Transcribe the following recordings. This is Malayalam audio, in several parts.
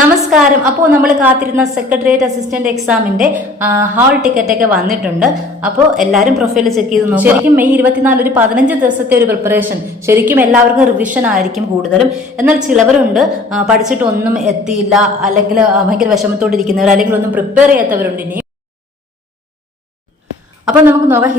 നമസ്കാരം. അപ്പോൾ നമ്മൾ കാത്തിരുന്ന സെക്രട്ടേറിയറ്റ് അസിസ്റ്റന്റ് എക്സാമിന്റെ ഹാൾ ടിക്കറ്റ് ഒക്കെ വന്നിട്ടുണ്ട്. അപ്പോൾ എല്ലാവരും പ്രൊഫൈൽ ചെക്ക് ചെയ്ത് നോക്കും. ശരിക്കും മെയ് 24 ഒരു 15 ദിവസത്തെ ഒരു പ്രിപ്പറേഷൻ, ശരിക്കും എല്ലാവർക്കും റിവിഷൻ ആയിരിക്കും കൂടുതലും. എന്നാൽ ചിലവരുണ്ട് പഠിച്ചിട്ട് ഒന്നും എത്തിയില്ല, അല്ലെങ്കിൽ ഭയങ്കര വിഷമത്തോടെ ഇരിക്കുന്നവർ, അല്ലെങ്കിൽ ഒന്നും പ്രിപ്പയർ ചെയ്യാത്തവരുണ്ട്. ഇനി അപ്പോൾ നമുക്ക് നോക്കാം.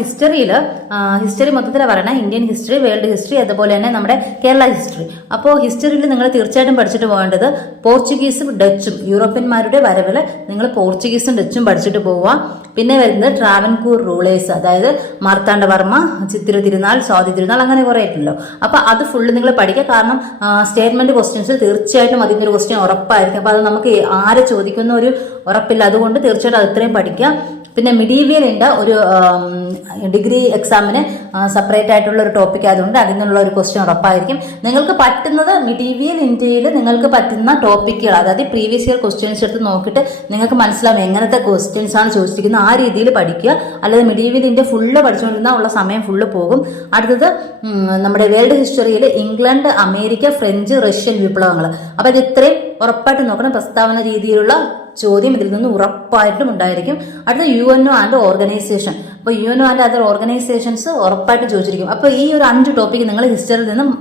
ഹിസ്റ്ററി മൊത്തത്തിൽ പറയണം. ഇന്ത്യൻ ഹിസ്റ്ററി, വേൾഡ് ഹിസ്റ്ററി, അതുപോലെ തന്നെ നമ്മുടെ കേരള ഹിസ്റ്ററി. അപ്പോൾ ഹിസ്റ്ററിയിൽ നിങ്ങൾ തീർച്ചയായിട്ടും പഠിച്ചിട്ട് പോകേണ്ടത് പോർച്ചുഗീസും ഡച്ചും, യൂറോപ്യന്മാരുടെ വരവിൽ നിങ്ങൾ പോർച്ചുഗീസും ഡച്ചും പഠിച്ചിട്ട് പോവുക. പിന്നെ വരുന്നത് ട്രാവൻകൂർ റൂളേഴ്സ്, അതായത് മാർത്താണ്ഡവർമ്മ, ചിത്തിര തിരുനാൾ, സ്വാതി തിരുനാൾ, അങ്ങനെ കുറേ ആയിട്ടുണ്ടല്ലോ. അപ്പോൾ അത് ഫുള്ള് നിങ്ങൾ പഠിക്കുക. കാരണം സ്റ്റേറ്റ്മെന്റ് ക്വസ്റ്റ്യൻസ് തീർച്ചയായിട്ടും അതിൻ്റെ ഒരു ക്വസ്റ്റ്യൻ ഉറപ്പായിരിക്കും. അപ്പോൾ അത് നമുക്ക് ആരെ ചോദിക്കുന്ന ഒരു ഉറപ്പില്ല. അതുകൊണ്ട് തീർച്ചയായിട്ടും അത് ഇത്രയും പഠിക്കുക. പിന്നെ മിഡീവിയലിൻ്റെ ഒരു ഡിഗ്രി എക്സാമിന് സെപ്പറേറ്റ് ആയിട്ടുള്ള ഒരു ടോപ്പിക് ആയതുകൊണ്ട് അതിൽ നിന്നുള്ള ഒരു ക്വസ്റ്റ്യൻ ഉറപ്പായിരിക്കും. നിങ്ങൾക്ക് പറ്റുന്നത് മിഡീവിയൽ ഇന്ത്യയിൽ നിങ്ങൾക്ക് പറ്റുന്ന ടോപ്പിക്കുകൾ, അതായത് പ്രീവിയസ് ഇയർ ക്വസ്റ്റ്യൻസ് എടുത്ത് നോക്കിയിട്ട് നിങ്ങൾക്ക് മനസ്സിലാവും എങ്ങനത്തെ ക്വസ്റ്റ്യൻസ് ആണ് ചോദിച്ചിരിക്കുന്നത്, ആ രീതിയിൽ പഠിക്കുക. അല്ലാതെ മിഡീവിയൽ ഇന്ത്യ ഫുള്ള് പഠിച്ചുകൊണ്ടിരുന്നാൽ ഉള്ള സമയം ഫുള്ള് പോകും. അടുത്തത് നമ്മുടെ വേൾഡ് ഹിസ്റ്ററിയിൽ ഇംഗ്ലണ്ട്, അമേരിക്ക, ഫ്രഞ്ച്, റഷ്യൻ വിപ്ലവങ്ങൾ. അപ്പോൾ ഇത് ഇത്രയും ഉറപ്പായിട്ട് നോക്കണം. പ്രസ്താവന രീതിയിലുള്ള ചോദ്യം ഇതിൽ നിന്ന് ഉറപ്പായിട്ടും ഉണ്ടായിരിക്കും. അടുത്ത UNO ആൻഡ് ഓർഗനൈസേഷൻ. അപ്പോൾ UNO ആൻഡ് അതർ ഓർഗനൈസേഷൻസ് ഉറപ്പായിട്ട് ചോദിച്ചിരിക്കും. അപ്പോൾ ഈ ഒരു 5 ടോപ്പിക്ക് നിങ്ങൾ ഹിസ്റ്ററിയിൽ നിന്നും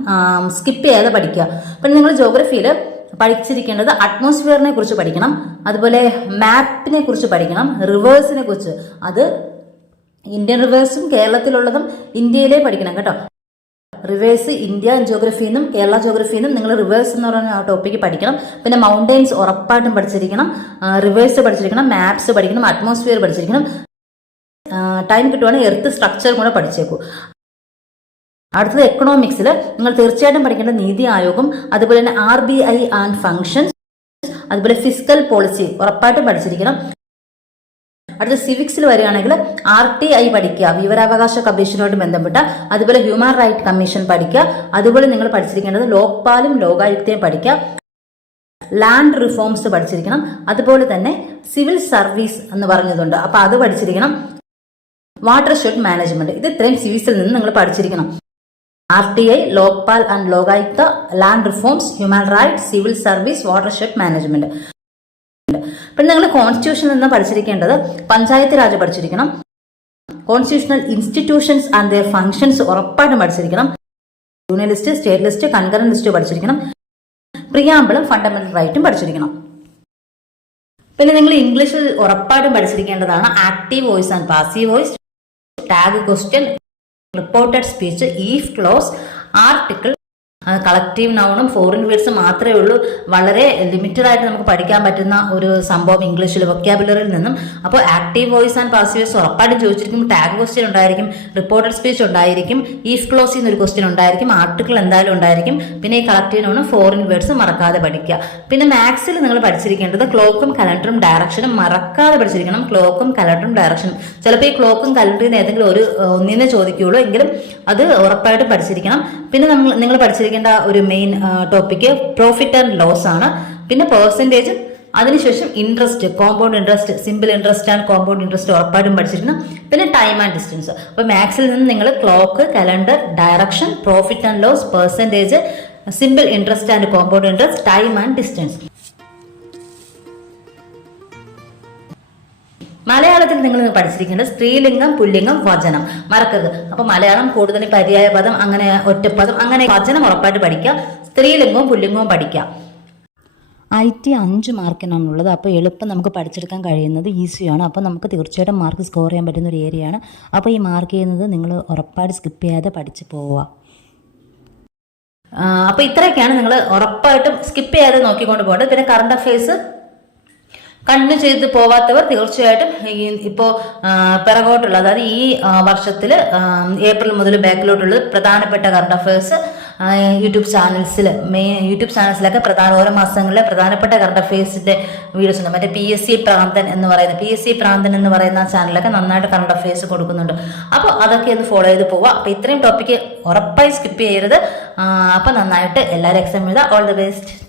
സ്കിപ്പ് ചെയ്യാതെ പഠിക്കുക. പിന്നെ നിങ്ങൾ ജോഗ്രഫിയിൽ പഠിച്ചിരിക്കേണ്ടത് അറ്റ്മോസ്ഫിയറിനെ കുറിച്ച് പഠിക്കണം, അതുപോലെ മാപ്പിനെ കുറിച്ച് പഠിക്കണം, റിവേഴ്സിനെ കുറിച്ച്. അത് ഇന്ത്യൻ റിവേഴ്സും കേരളത്തിലുള്ളതും ഇന്ത്യയിലെ പഠിക്കണം കേട്ടോ. റിവേഴ്സ് ഇന്ത്യ ജോഗ്രഫിന്നും കേരള ജോഗ്രഫിന്നും നിങ്ങൾ റിവേഴ്സ് എന്ന് പറയുന്ന ആ ടോപ്പിക്ക് പഠിക്കണം. പിന്നെ മൗണ്ടെയിൻസ് ഉറപ്പായിട്ടും പഠിച്ചിരിക്കണം, റിവേഴ്സ് പഠിച്ചിരിക്കണം, മാപ്സ് പഠിക്കണം, അറ്റ്മോസ്ഫിയർ പഠിച്ചിരിക്കണം. ടൈം കിട്ടുവാണെങ്കിൽ എർത്ത് സ്ട്രക്ചർ കൂടെ പഠിച്ചേക്കൂ. അടുത്തത് എക്കണോമിക്സിൽ നിങ്ങൾ തീർച്ചയായിട്ടും പഠിക്കേണ്ട നീതി ആയോഗം, അതുപോലെ തന്നെ RBI ആൻഡ് ഫങ്ഷൻസ്, അതുപോലെ ഫിസ്ക്കൽ പോളിസി ഉറപ്പായിട്ടും പഠിച്ചിരിക്കണം. അടുത്ത സിവിക്സിൽ വരികയാണെങ്കിൽ RTI പഠിക്കുക, വിവരാവകാശ കമ്മീഷനുമായിട്ട് ബന്ധപ്പെട്ട, അതുപോലെ ഹ്യൂമൻ റൈറ്റ് കമ്മീഷൻ പഠിക്കുക. അതുപോലെ നിങ്ങൾ പഠിച്ചിരിക്കേണ്ടത് ലോക്പാലും ലോകായുക്തയും പഠിക്കുക. ലാൻഡ് റിഫോംസ് പഠിച്ചിരിക്കണം. അതുപോലെ തന്നെ സിവിൽ സർവീസ് എന്ന് പറഞ്ഞതുണ്ട്, അപ്പൊ അത് പഠിച്ചിരിക്കണം. വാട്ടർഷെഡ് മാനേജ്മെന്റ്, ഇത് ഇത്രയും സിവിക്സിൽ നിന്ന് നിങ്ങൾ പഠിച്ചിരിക്കണം. RTI, Lokpal and Lokayukta, land reforms, human right, civil service, watershed management. പിന്നെ നിങ്ങൾ കോൺസ്റ്റിറ്റ്യൂഷനിൽ നിന്ന് പഠിച്ചിരിക്കേണ്ടത് പഞ്ചായത്ത് രാജ് പഠിച്ചിരിക്കണം. Constitutional institutions and their functions ഉറപ്പായിട്ടും പഠിച്ചിരിക്കണം. Union list, state list, concurrent list പഠിച്ചിരിക്കണം. പ്രിയാമ്പിളും ഫണ്ടമെന്റൽ റൈറ്റും പഠിച്ചിരിക്കണം. പിന്നെ നിങ്ങൾ ഇംഗ്ലീഷിൽ ഉറപ്പായിട്ടും പഠിച്ചിരിക്കേണ്ടതാണ് active voice and passive voice, tag question, reported speech, if clause, article, collective നൗണും ഫോറിൻ വേർഡ്സും മാത്രമേ ഉള്ളൂ. വളരെ ലിമിറ്റഡ് ആയിട്ട് നമുക്ക് പഠിക്കാൻ പറ്റുന്ന ഒരു സംഭവം ഇംഗ്ലീഷിൽ വൊക്കാബുലറിയിൽ നിന്നും. അപ്പോൾ active voice and passive voice ഉറപ്പായിട്ടും ചോദിച്ചിരിക്കും. ടാഗ് ക്വസ്റ്റ്യൻ ഉണ്ടായിരിക്കും, റിപ്പോർട്ടഡ് സ്പീച്ച് ഉണ്ടായിരിക്കും, ഈഫ് ക്ലോസ് എന്നൊരു ക്വസ്റ്റ്യൻ ഉണ്ടായിരിക്കും, ആർട്ടിക്കിൾ എന്തായാലും ഉണ്ടായിരിക്കും. പിന്നെ ഈ കളക്റ്റീവ് നൗണും ഫോറിൻ വേർഡ്സും മറക്കാതെ പഠിക്കുക. പിന്നെ മാത്സിൽ നിങ്ങൾ പഠിച്ചിരിക്കേണ്ടത് ക്ലോക്കും കലണ്ടറും ഡയറക്ഷനും മറക്കാതെ പഠിച്ചിരിക്കണം. ക്ലോക്കും കലണ്ടറും ഡയറക്ഷനും, ചിലപ്പോൾ ഈ ക്ലോക്കും കലണ്ടറിൽ നിന്ന് ഏതെങ്കിലും ഒന്നിനെ ചോദിക്കുകയുള്ളൂ, എങ്കിലും അത് ഉറപ്പായിട്ടും പഠിച്ചിരിക്കണം. പിന്നെ നിങ്ങൾ പഠിച്ചിരിക്കേണ്ട ഒരു main topic profit and loss ആണ്. പിന്നെ പെർസെൻറ്റേജ്, അതിനുശേഷം interest, compound interest, simple interest and compound interest ഉറപ്പായിട്ടും പഠിച്ചിരിക്കണം. പിന്നെ ടൈം ആൻഡ് ഡിസ്റ്റൻസ്. അപ്പോൾ മാത്സിൽ നിന്ന് നിങ്ങൾ clock, calendar, direction, profit and loss, percentage, simple interest and compound interest, time and distance. മലയാളത്തിൽ നിങ്ങൾ പഠിച്ചിരിക്കേണ്ടത് സ്ത്രീലിംഗം, പുല്ലിംഗം, വചനം മറക്കരുത്. അപ്പൊ മലയാളം കൂടുതൽ പര്യായ പദം, അങ്ങനെ ഒറ്റപ്പദം, അങ്ങനെ വചനം ഉറപ്പായിട്ട് പഠിക്കുക. സ്ത്രീലിംഗവും പുല്ലിംഗവും പഠിക്കുക. IT 5 മാർക്കിനാണുള്ളത്. അപ്പോൾ എളുപ്പം നമുക്ക് പഠിച്ചെടുക്കാൻ കഴിയുന്നത് ഈസിയാണ്. അപ്പോൾ നമുക്ക് തീർച്ചയായിട്ടും മാർക്ക് സ്കോർ ചെയ്യാൻ പറ്റുന്ന ഒരു ഏരിയയാണ്. അപ്പോൾ ഈ മാർക്ക് ചെയ്യുന്നത് നിങ്ങൾ ഉറപ്പായിട്ട് സ്കിപ്പ് ചെയ്യാതെ പഠിച്ചു പോവുക. അപ്പോൾ ഇത്രയൊക്കെയാണ് നിങ്ങൾ ഉറപ്പായിട്ടും സ്കിപ്പ് ചെയ്യാതെ നോക്കിക്കൊണ്ട് പോകേണ്ടത്. പിന്നെ കറണ്ട് അഫയേഴ്സ് കണ്ടിന്യൂ ചെയ്ത് പോവാത്തവർ തീർച്ചയായിട്ടും ഇപ്പോൾ പിറകോട്ടുള്ള, അതായത് ഈ വർഷത്തിൽ ഏപ്രിൽ മുതൽ ബാക്കിലോട്ടുള്ള പ്രധാനപ്പെട്ട കറണ്ട് അഫയേഴ്സ് യൂട്യൂബ് ചാനൽസിലൊക്കെ ഓരോ മാസങ്ങളിലെ പ്രധാനപ്പെട്ട കറണ്ട് അഫയേഴ്സിന്റെ വീഡിയോസ് ഉണ്ട്. മറ്റേ PSC പ്രാന്തൻ എന്ന് പറയുന്ന ചാനലൊക്കെ നന്നായിട്ട് കറണ്ട് അഫയേഴ്സ് കൊടുക്കുന്നുണ്ട്. അപ്പോൾ അതൊക്കെ ഒന്ന് ഫോളോ ചെയ്ത് പോവുക. അപ്പോൾ ഇത്രയും ടോപ്പിക്ക് ഉറപ്പായി സ്കിപ്പ് ചെയ്യരുത്. അപ്പോൾ നന്നായിട്ട് എല്ലാവരും എക്സാം എഴുതുക. All the best.